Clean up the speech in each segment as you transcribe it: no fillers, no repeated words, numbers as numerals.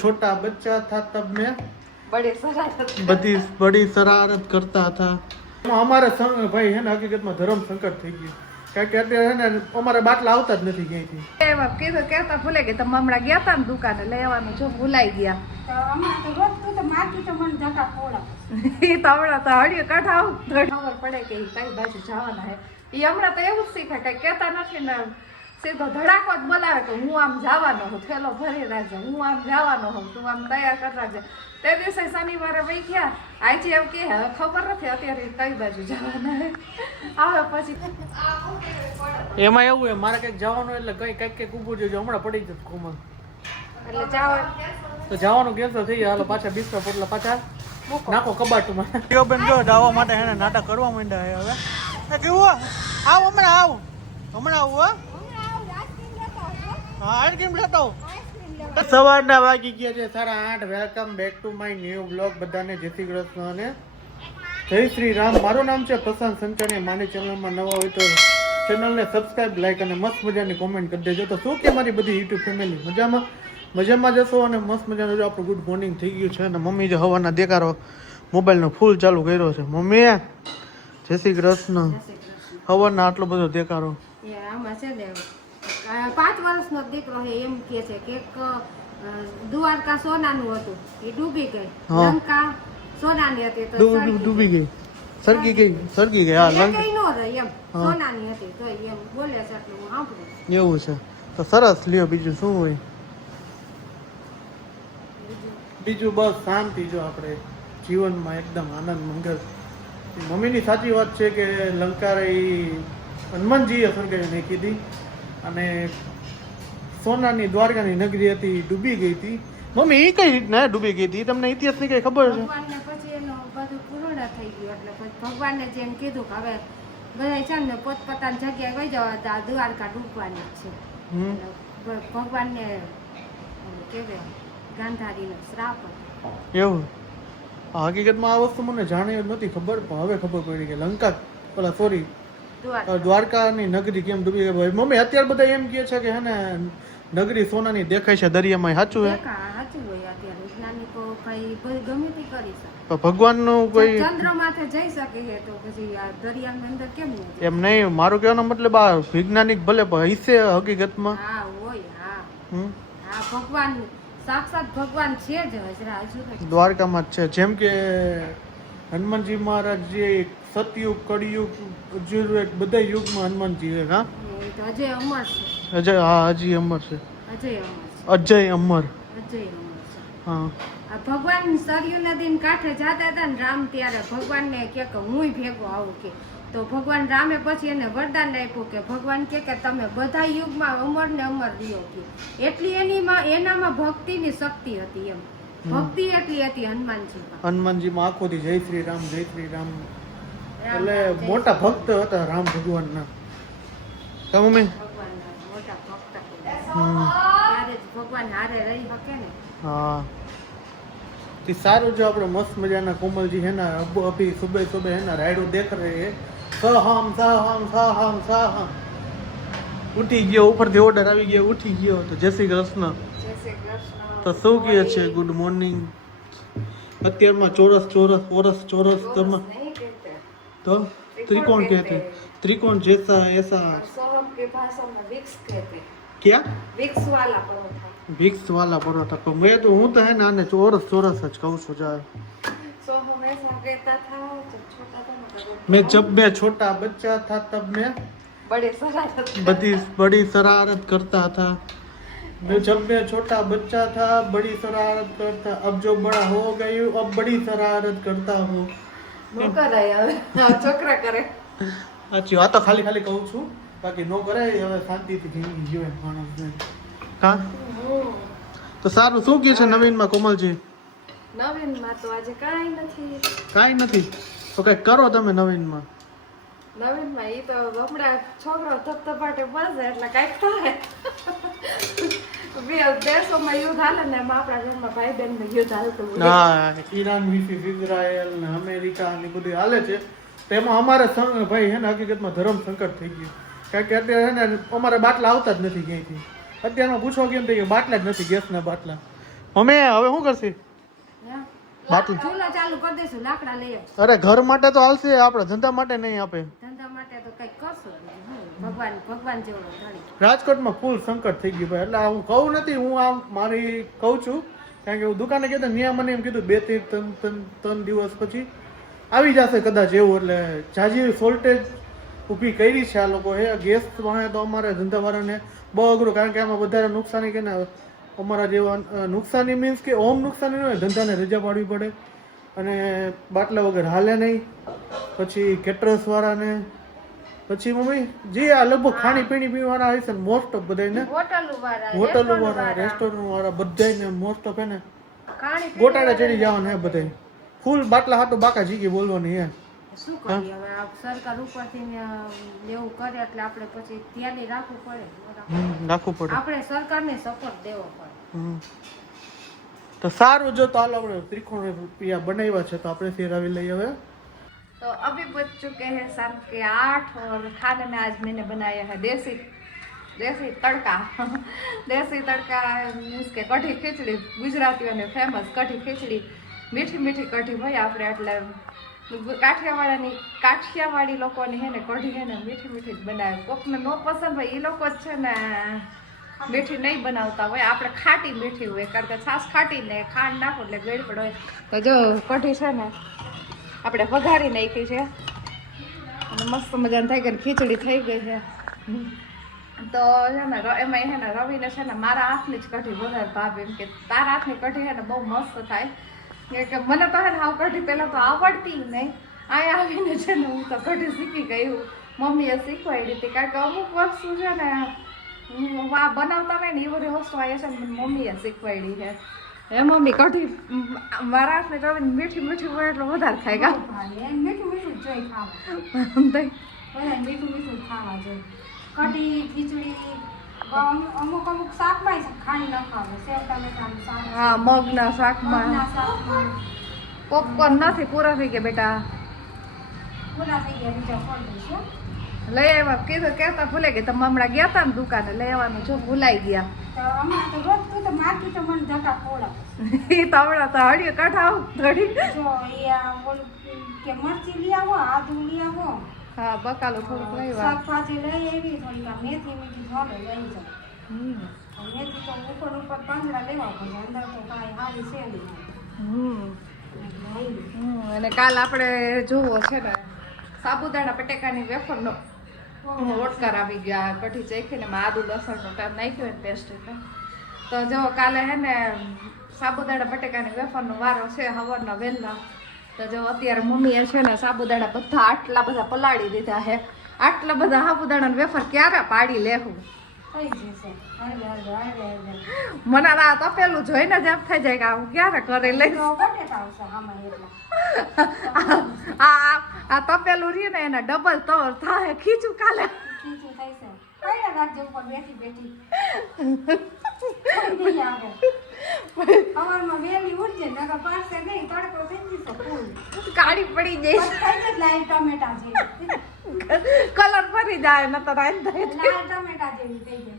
छोटा बच्चा था तब मैं बड़ी शरारत करता था। અમારા સંગ ભાઈ હે ને હકીકતમાં ધર્મ સંકટ થઈ ગયું કારણ કે અત્યારે હે ને અમારે બાટલા આવતા જ નથી ક્યાંયથી. એમાં કીધું કેતા ભૂલાઈ ગયા. તમે હમણાં ગયા તા ને દુકાને લેવાનું જો ભૂલાઈ ગયા. હમણાં તો રોજ તું તો મારતી તો મને ધક્કા ખવડાવ. એ તો હમણાં તો હળીએ કઢાવ તો ખબર પડે કે કઈ બાજુ જવાના હે. એ હમણાં તો એવું જ શીખે કઈ કેતા નથી ને સીધો ધડાકો જ બોલાવે કે હું આમ જવાનો હું થેલો ભરી રાખજે, હું આમ જવાનો હોઉં, તું આમ તૈયાર કરી રાખજે. તે દિવસે શનિવારે વહી ગયા. આજે એમ કે હવે ખબર નથી અત્યારે કઈ બાજુ જવાના હે. આવે પછી એમાં એવું હે મારે કંઈક જવાનું એટલે કંઈક કંઈક ઊભું જોજો હમણાં પડી જશે કોમન એટલે જાવ તો જવાનું કેન્સલ થઈ જાય. હાલો પાછા બિસ્તરા પોટલા પાછા નાખો કબાટમાં. યો બેન જો દાવા માટે હે ને નાટક કરવા માંડ્યા હે હવે. એ કેવું આવ હમણાં આવું હો. હા આઈસ્ક્રીમ લેતો આવું. સવારના વાગી ગયા છે 8:30. Welcome back to my new blog. બધાને જય શ્રી કૃષ્ણ અને જય શ્રી રામ. મારું નામ છે પ્રશાંત સંચાણી. મારી ચેનલમાં નવા હોય તો ચેનલને સબસ્ક્રાઇબ, લાઈક અને મસ્ત મજાની કોમેન્ટ કરી દેજો. તો શું કે મારી બધી યુટ્યુબ ફેમિલી મજામાં જશો અને મસ્ત મજાનું જો આપણું ગુડ મોર્નિંગ થઈ ગયું છે અને મમ્મી જે હવાના દેખાડો મોબાઈલનો ફૂલ ચાલુ કર્યો છે. મમ્મી જય શ્રી કૃષ્ણ. હવાના આટલો બધો દેખાડો આમાં છે ને 5 વર્ષનો દીકરો છે એમ કે છે કે એક દ્વારકા સોનાનું હતું એ ડૂબી ગઈ. લંકા સોનાની હતી તો ડૂબી ગઈ સરગી ગઈ. હા લંકા કઈ નો રહી એમ સોનાની હતી તો એમ બોલે છે એટલે હું સાંભળું. એવું છે તો સરસ લ્યો. બીજું શું હોય? બીજું બસ શાંતિ. જો આપણે જીવનમાં એકદમ આનંદ મંગલ. મમ્મીની સાચી વાત છે કે લંકા રહી હનુમાનજીએ સ્વર્ગે નહીં કીધી અને સોનાની દ્વારકાની નગરી હતી ડૂબી ગઈ હતી. મમ્મી એ કઈ રીતના ડૂબી ગઈ હતી? તમને ઇતિહાસની કઈ ખબર છે? ભગવાનને પછી એનું બધું પૂર્ણ થઈ ગયું એટલે પછી ભગવાનને જેમ કીધું કે હવે બધા છે ને પોતપોતાની જગ્યાએ વહી જવા દ્વારકા ડૂબવાની જ છે. ભગવાનને કેવાય ગાંધારીનો શ્રાપ હતો. એવું હકીકતમાં આ વસ્તુ મને જાણી નથી ખબર પણ હવે ખબર પડી કે લંકા પેલા સોરી દ્વારકાની નગરી કેમ ડૂબી ગઈ. મમ્મી અત્યારે બધા એમ કહે છે કે હે ને નગરી સોનાની દેખાય છે દરિયામાં. સાચું હે? સાચું હોય. અત્યારે વૈજ્ઞાનિકો કઈ ગમે તે કરી શકે. ભગવાનનું કોઈ ચંદ્રમાથે જઈ શકે છે તો પછી આ દરિયાની અંદર કેમ ન જાય? એમ નહીં. મારું કહેવાનો મતલબ આ વૈજ્ઞાનિક ભલે હશે હકીકતમાં. હા હોય. હા ભગવાન સાક્ષાત ભગવાન છે જ હજુ દ્વારકામાં જ છે. જેમ કે હનુમાનજી મહારાજ જે સતયુગ, કળિયુગ, યુગ બધા યુગમાં હનુમાનજી છે. હા અજય અમર છે. અજય હા હજી અમર છે. અજય અમર. હા આ ભગવાન સરયુ નદી કાંઠે જતા હતા ને રામ ત્યારે ભગવાનને કે હું ભેગો આવું કે તો ભગવાન રામે પછી એને વરદાન આપ્યું કે ભગવાન કે તમે બધા યુગમાં અમર ને અમર રહ્યો કે એટલી એનામાં ભક્તિની શક્તિ હતી એમ. ભક્તિ એટલી હતી હનુમાનજીમાં આખોથી જય શ્રી રામ જય શ્રી રામ એટલે મોટા ભક્ત હતા રામ ભગવાનના. તો મમ્મી ભગવાનના મોટા ભક્ત ત્યારે જ ભગવાન હારે રહી શકે ને. હા તે સારું. જો આપણે મસ્ત મજાના કોમલજી હે ના અભી સુબહ સુબહ હે ના રાયડો દેખ રહે હે. સહમ ઉઠી ગયો. ઉપરથી ઓર્ડર આવી ગયો. ઉઠી ગયો. તો જય શ્રી કૃષ્ણ. તો શું કહે છે? Good morning. અત્યારમાં ચોરસ તમે તો त्रिकोण कहते हैं. त्रिकोण जैसा ऐसा सोहम की भाषा में विक्स कहते हैं. क्या? विक्स वाला परोठा. विक्स वाला परोठा. तो मैं तो हूँ तो है ना ચોરસ જ કહું છું. જા सोहम ऐसा कहता था जब छोटा था ना. मैं छोटा बच्चा था तब मैं बड़ी शरारत करता था. जब मैं छोटा बच्चा था बड़ी शरारत करता. अब जो बड़ा हो गई हूँ अब बड़ी शरारत करता हूँ. છોકરા કરે. અચ્છા આ તો ખાલી કહું છું. બાકી નો કરે. હવે શાંતિથી જિંદગી જીવે માણસને. હા તો સારું. શું કહે છે નવીનમાં કોમલજી? નવીનમાં તો આજે કાંઈ નથી. તો કંઈક કરો તમે નવીનમાં. નવીનમાં એ તો હમણાં છોકરો ધબધબાટે બળશે એટલે કાંઈક થાય. બે દેશોમાં યુદ્ધ હાલે ને એમાં આપણા ઘરમાં ભાઈ બહેન નું યુદ્ધ હાલતું. હા ઈરાન વિશે ઇઝરાયલ ને અમેરિકા ને બધું હાલે છે. તેમાં અમારે સંગ ભાઈ હે ને હકીકતમાં ધર્મ સંકટ થઈ ગયું કારણ કે અત્યારે હે ને અમારે બાટલા આવતા જ નથી ક્યાંયથી. અત્યારમાં પૂછવા કેમ થઈ ગયું બાટલા જ નથી. ગેસના બાટલા. મમ્મી હવે શું કરશી હે? બાટલી ચૂલો ચાલુ કરી દઈશું, લાકડા લઈ આવ. અરે ઘર માટે તો હાલશે, આપણે ધંધા માટે નહીં આપે. ધંધા માટે તો કઈક કરશું. ભગવાન જેવડો ધણી. રાજકોટમાં ફૂલ સંકટ થઈ ગયું ભાઈ. એટલે હું કહું નથી, હું આમ મારી કહું છું, કારણ કે હું દુકાને કહેતા ત્યાં મને એમ કીધું 2-3 દિવસ પછી આવી જશે કદાચ એવું. એટલે જાજી શોર્ટેજ ઊભી કરી છે આ લોકો. એ ગેસ વાળે તો અમારે ધંધાવાળાને બહુ અઘરું, કારણ કે આમાં વધારે નુકસાની કે ને અમારા જેવા નુકસાની મીન્સ કે ઓમ નુકસાની ન હોય, ધંધાને રજા પાડવી પડે અને બાટલા વગર હાલે નહીં. પછી કેટરર્સ વાળાને, પછી મમ્મી જે આ લગભગ ખાણી પીણી પીવાળા હોય છે ને મોસ્ટ ઓફ બધાને, હોટલ વાળા રેસ્ટોરન્ટ વાળા બધાને મોસ્ટ ઓફ એને ગોટાળે ચડી જવાના હે બધાય. ફૂલ બાટલા હાટું બાકા જીગી બોલવાની હે. શું કરીએ હવે, આ સરકાર ઉપરથી ને એવું કરે એટલે આપણે પછી ધ્યાન રાખવું પડે. રાખવું પડે, આપણે સરકારને સપોર્ટ દેવો પડે. તો સારું. જો તો હાલ આપણે ત્રિકોણ રૂપિયા બનાવ્યા છે તો આપણે ફેરાવી લઈએ હવે. तो अभी बज चुके हैं शाम के 8 और खाने में आज मैंने बनाया है देसी तड़का देसी तड़का मीन्स के कढ़ी खीचड़ी, गुजरातीઓને ફેમસ કઢી ખીચડી, મીઠી મીઠી કઢી ભાઈ. આપણે એટલે કાઠિયાવાડી લોકોની હે ને કઢી હે ને મીઠી મીઠી જ બનાવે. કોકને નો પસંદ હોય એ લોકો જ છે ને મીઠી નહીં બનાવતા હોય. આપણે ખાટી મીઠી હોય, કારણ કે છાશ ખાટી ને ખાંડ નાખો એટલે ગળપડ હોય. તો જો કઢી છે ને આપણે વઘારી નાખી છે અને મસ્ત મજાની થઈ ગઈ, ખીચડી થઈ ગઈ છે. તો છે ને એમાં છે ને રવિને છે ને મારા હાથની જ કઢી વધારે ભાવે. એમ કે તારા હાથની કઢી છે ને બહુ મસ્ત થાય. કે મને તો છે ને હાવ કઢી પહેલાં તો આવડતી નહીં, અહીંયા આવીને છે ને હું તો કઢી શીખી ગઈ. મમ્મીએ શીખવાડી હતી, કારણ કે અમુક વસ્તુ છે ને આ બનાવતા હોય ને એ બધી વસ્તુ અહીંયા છે ને મમ્મીએ શીખવાડી છે. હે મમ્મી કઢી મારા હાથને તો મીઠી મીઠી હોય એટલે વધારે ખાય ગા. મીઠું મીઠું જોઈ ખાવા, મીઠું મીઠું ખાવા જોઈએ. કઢી ખીચડી અમુક શાકમાં ખાંડ ન ખાવે. સેવ ટામેટાનું શાક, હા મગના શાકમાં મગના શાકમાં પોપકોર્ન નથી, પૂરા થઈ ગયા બેટા. પૂરા થઈ ગયા, બીજા ફળ દઈશું. લઈ આવ્યા કીધું કહેતા ભૂલાઈ ગઈ. તમે હમણાં ગયા હતા ને દુકાને લઈ આવવાનું, જો ભૂલાઈ ગયા. તો હમણાં તો રોજ તું તો માર્કેટ તો મને ધક્કા ખવડાવે. એ તો હમણાં તો હળીએ કઢાવ ધડી. જો એ ઓલું કે મરચી લઈ આવો, આદુ લઈ આવો, હા બકાલું થોડુંક લઈ આવ્યા. શાકભાજી લઈ આવી, થોડીક આ મેથી મીઠી જોડે લઈ જાઓ. મેથી તો ઉપર પાંદડા લેવા પડે, અંદર તો કાંઈ હારી છે નહીં. અને કાલ આપણે જોવો છે ને સાબુદાણા બટેકાની વેફરનો ઓટકાર આવી ગયા. કઢી ચાખીને એમાં આદુ લસણનો કામ નાખ્યો ને પેસ્ટ. તો જો કાલે હે ને સાબુદાણા બટેકાની વેફરનો વારો છે સવારના વહેલા. તો જો અત્યારે મમ્મીએ છે ને સાબુદાણા બધા આટલા બધા પલાળી દીધા છે. આટલા બધા સાબુદાણા વેફર ક્યારે પાડી લેવું? થઈ જશે. મને આ તપેલું જોઈને જ એમ થઈ જાય કે હું ક્યારે કરી લઈશ. તો બટેટા આવશે આમાં એટલા. આ તપેલું રહ્યું ને એના ડબલ તો થાય ખીચું કાલે. ખીચું થઈ છે. કઈ રાખજો ઉપર બેઠી બેઠી. નહીં આવે. સવારમાં વહેલી ઉઠજે, નકર પાસે નહીં, તડકો થઈ જશે ફૂલ. કાળી પડી જાય, થઈ જશે લાલ ટમેટા જેવી. કલર ફરી જાય ન તો રાઈ થાય. લાલ ટમેટા જેવી થઈ જશે.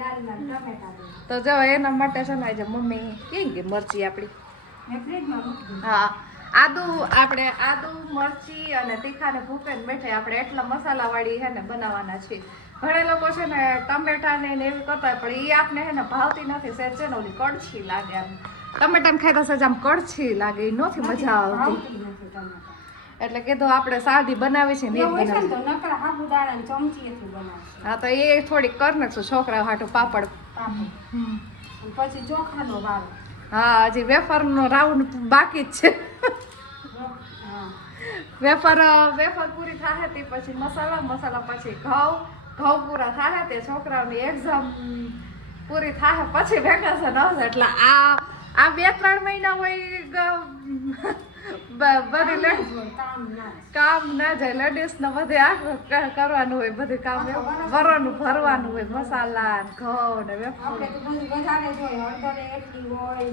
લાલ ટમેટા જેવી. તો જો એના માટે છે ને આજે મમ્મી કેમ કે મરચી આપણી મેં ફ્રીજમાં મૂકી દીધી. હા આપણે આદુ મરચી અને તીખા ને ભૂકે ને બેઠે આપણે એટલા મસાલાવાળી છે ને બનાવવાના છે. ઘણા લોકો છે ને ટમેટા ને એવી કરતા પણ એ આપને છે ને ભાવતી નથી. સેજ છે ને ઓલી કડછી લાગે, આમ ટમેટા ને ખાતા સેજ આમ કડછી લાગે, એ નથી મજા આવતી. ભાવતી નથી ટમેટા. એટલે કીધું આપણે સાદી બનાવી છે ને એ જ એવું હશે ને બનાવી. તો નકરા સાબુદાણાની ચમચીએથી બનાવશે. હા તો એ થોડીક કરી નાખશું છોકરા હાટું પાપડ. પાપડ. પછી ચોખાનો વારો. હા હજી વેફરનો રાઉન્ડ બાકી જ છે. હા. વેફર પૂરી થાય તે પછી મસાલા પછી ઘઉં પૂરા થાય તે છોકરાઓની એક્ઝામ પૂરી થાય પછી વેકેશન આવશે. એટલે આ 2-3 મહિના હોય બધી કામ ના જાય. લેડીઝ ને બધે આ કરવાનું હોય, બધું કામ ભરવાનું હોય, મસાલા ઘઉં ને વેફર. આપણે તો બધું વધારે જ હોય, હળદર એટલી હોય,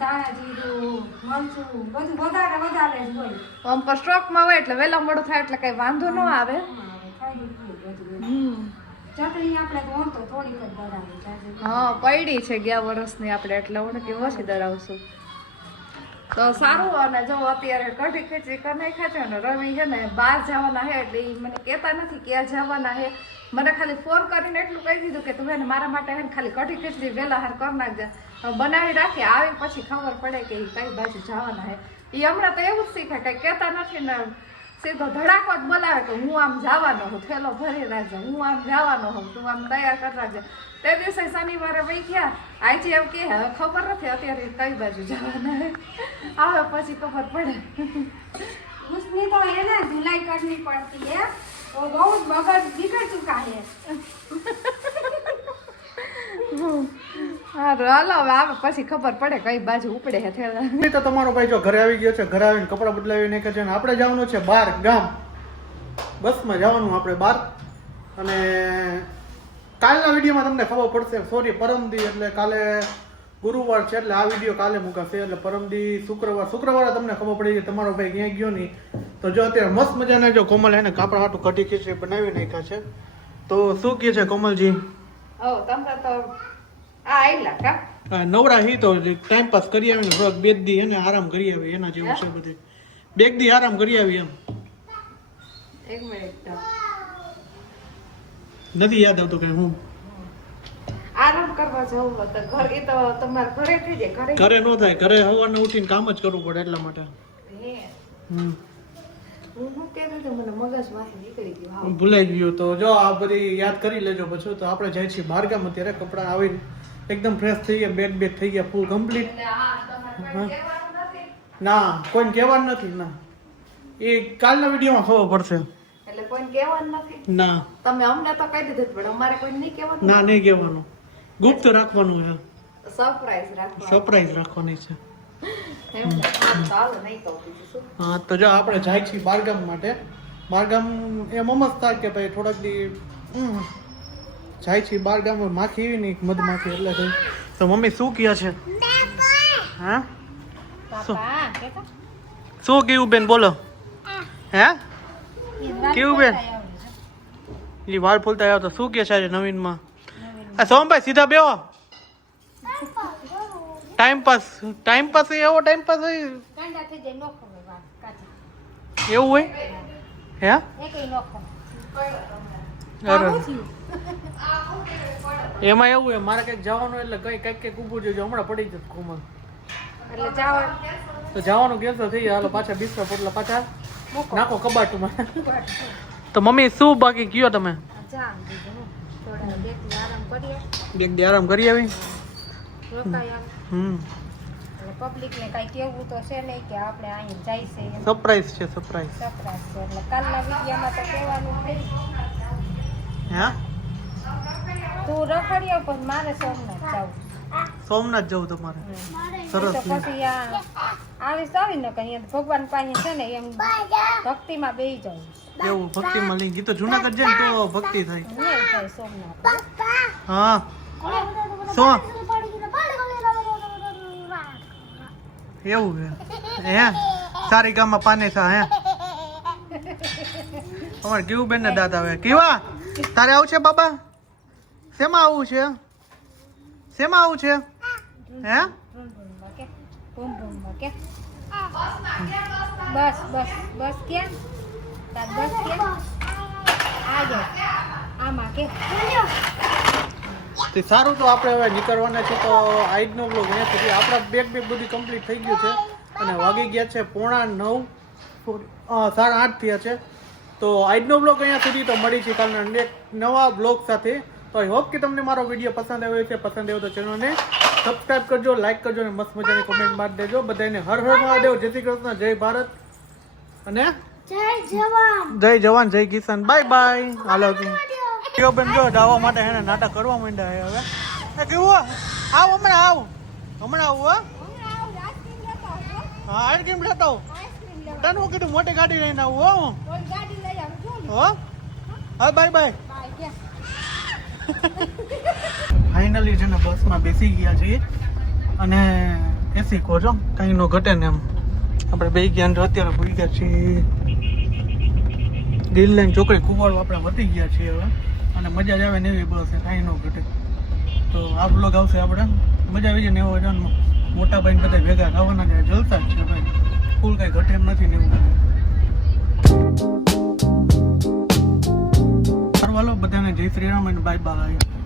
ધાણા જીરું, મરચું બધું વધારે જ હોય. આમ પર સ્ટોકમાં હોય એટલે વહેલા મોડું થાય એટલે કઈ વાંધો ન આવે. ચટણી આપણે તો થોડીક જ ધરાવી જાજુ. હા પડી છે ગયા વર્ષની આપણે એટલે હું કે ઓછી ધરાવશું તો સારું. અને જો અત્યારે કઢી ખીચડી કરી નાખ્યા છે ને રવિ છે ને બહાર જવાના છે એટલે ઈ મને કહેતા નથી ક્યાં જવાના છે. મને ખાલી ફોન કરીને એટલું કહી દીધું કે તું એને મારા માટે હે ને ખાલી કઢી ખીચડી વહેલા હાર કરી નાખજે. બનાવી રાખી આવી પછી ખબર પડે કે ઈ કઈ બાજુ જવાના છે. એ હમણાં તો એવું જ શીખે કઈ કહેતા નથી ને સીધો ધડાકો જ બોલાવે કે હું આમ જવાનો હું થેલો ભરી રાખજે હું આમ જવાનો હોઉં તું આમ તૈયાર કરી રાખજે. તે દિવસે શનિવારે વહી ગયા આજે એમ કે હવે ખબર નથી અત્યારે કઈ બાજુ જવાના હે. આવે પછી ખબર પડે. उसने तो है ना धुलाई करनी पड़ती है वो बहुत मगज बिगड़ चुका है. હા હાલો હવે આવે પછી ખબર પડે કઈ બાજુ ઉપડે છે થેલા. નહીં તો તમારો ભાઈ જો ઘરે આવી ગયો છે, ઘરે આવીને કપડાં બદલાવી નાખ્યા છે અને આપણે જવાનું છે બહાર ગામ. બસમાં જવાનું આપણે બહાર. અને કાલના વિડીયોમાં તમને ખબર પડશે, સોરી પરમદી એટલે કાલે ગુરુવાર છે એટલે આ વિડીયો કાલે મુકાશે એટલે પરમદી શુક્રવારે તમને ખબર પડી કે તમારો ભાઈ ક્યાંય ગયો નહીં. તો જો અત્યારે મસ્ત મજાના જો કોમલ એને કાપડા હાટું કઢી ખીચડી બનાવી નાખ્યા છે. તો શું કહે છે કોમલજી? ઓ તમને તો આ આઈલા કા નવરા હી તો ટાઈમ પાસ કરી આવીને વ્રત બે દી એને આરામ કરી આવી એના જેવું છે બધું. બે દી આરામ કરી આવી એમ. એક મિનિટ નથી યાદ આવતું કઈ હું આરામ કરવા જવું તો ઘર એ તો તમારા ઘરે થઈ જાય ઘરે નો થાય. ઘરે સવારને ઉઠીને કામ જ કરવું પડે એટલા માટે. હે હમ હું કહેતી તો મને મગજમાંથી નીકળી ગયું હા. ભૂલાઈ ગયું. તો જો આ બધી યાદ કરી લેજો પછી. તો આપણે જાય છીએ બહારગામ. અત્યારે કપડાં આવીને એકદમ ફ્રેશ થઈ ગયા, બેગ થઈ ગયા ફૂલ કમ્પ્લીટ. એટલે હા તમારે કોઈ કહેવાનું નથી ના કોઈને કહેવાનું નથી. ના એ કાલના વિડીયોમાં ખબર પડશે. એટલે કોઈને કહેવાનું નથી. ના તમે અમને તો કહી દીધું પણ અમારે કોઈ નહીં કહેવાનું. ના નહીં કહેવાનું, ગુપ્ત રાખવાનું છે, સરપ્રાઈઝ રાખવાનું. સરપ્રાઈઝ રાખવાની છે. એમ ને ચાલો નહીં કહું બીજું શું. હા તો જો આપણે જાય છીએ બારગામ માટે. બારગામ એમ જ થાય કે ભાઈ થોડાક દી જાય છીએ બારગામ. માખી એવી નહીં મધમાખી એટલે થઈ. તો મમ્મી શું કહે છે? હા શું કેવું બેન બોલો? હે કેવું બેન? એ વાળ ફૂલતા આવ્યો તો શું કે છે આજે નવીનમાં? સોમભાઈ સીધા બેહો. ટાઈમ પાસ એવો ટાઈમ પાસ હોય કાંડા થઈ જાય નો ખબર વાત કાચી એવું હોય હે? એકેય નો ખબર. અરે એમાં એવું હોય મારે કંઈક જવાનું એટલે કંઈક ઊભું જોજો હમણાં પડી જશે કોમલ. એટલે જાઓ તો જવાનું કેન્સલ થઈ જાય. હાલો પાછા બિસ્તરા પોટલા પાછા નાખો કબાટમાં. તો મમ્મી શું બાકી કયો તમે? જા બીજું હું. થોડા બેથી આરામ કરીએ એક દી આરામ કરી આવી. રોકાઈ આવે એટલે પબ્લિકને કાંઈ કહેવું તો છે નહીં કે આપણે અહીં જાય છે એમ. સરપ્રાઈઝ છે, સરપ્રાઈઝ. સરપ્રાઈઝ છે એટલે કાલના વિડીયોમાં તો કહેવાનું નહીં. હે તું રખડ્યો પણ મારે સોમનાથ જવું. સોમનાથ જવું તમારે? તો સરસ. પછી આવીશ આવીને કઈ ભગવાન પાસે છે ને એમ ભક્તિમાં બેસી જવું. એવું ભક્તિમાં લઈ ગઈ તો જુનાગઢ જાય ને તો ભક્તિ થાય. નહીં થાય સોમનાથ. હા શું એવું છે હે? સારી ગામમાં પાને સા હે અમારે કેવું બેન ને દાંત આવે. કેવા તારે આવું છે બાબા? શેમાં આવું છે? શેમાં આવું છે? હે ભૂમભૂમમાં કે ભૂમભૂમમાં કે બસ બસ બસ ક્યાં તાર બસ ક્યાં આ જાય આમાં કે તે સારું. તો આપણે હવે નીકળવાના છે. તો આજનો બ્લોગ અહીંયા સુધી. આપણા બેગ બધું કમ્પ્લીટ થઈ ગયું છે અને વાગી ગયા છે 8:45 8:30 થયા છે. તો આજનો બ્લોગ અહીંયા સુધી. તો મળી છે કાલના નવા બ્લોગ સાથે. તો આઈ હોપ કે તમને મારો વિડીયો પસંદ આવ્યો છે. પસંદ આવ્યો તો ચેનલને સબસ્ક્રાઇબ કરજો, લાઈક કરજો અને મસ્ત મજાની કોમેન્ટ મારી દેજો. બધાને હર હર મહાદેવ, જય શ્રી કૃષ્ણ, જય ભારત અને જય જવાન, જય કિસાન. Bye bye. હાલો કેવો બેન જો જવા માટે એને નાટક કરવા માંડ્યા છે હવે. કેવું આવ હમણાં આવું હો. હા આઈસ્ક્રીમ લેતો આવું. તને કીધું મોટી ગાડી લઈને આવું હો હું. હો હા બાય બાય. ફાઇનલી છે ને બસમાં બેસી ગયા છીએ અને એસી કોચો કંઈ નો ઘટે ને એમ. આપણે બે ગયા અત્યારે ભૂલી ગયા છીએ ગિરલાઈન ચોકડી કુવાડો આપણે વધી ગયા છીએ હવે. અને મજા જ આવે ને એવી બસ છે, કાંઈ ન ઘટે. તો આ બ્લોગ આવશે આપણે, મજા આવી જાય ને એવો છે ને, મોટા ભાઈ બધા ભેગા ખાવાના ને જલસા જ છે ભાઈ, ફૂલ કાંઈ ઘટે એમ નથી ને એવું બધું. સારું હાલો, બધાને જય શ્રી રામ અને બાય બાય.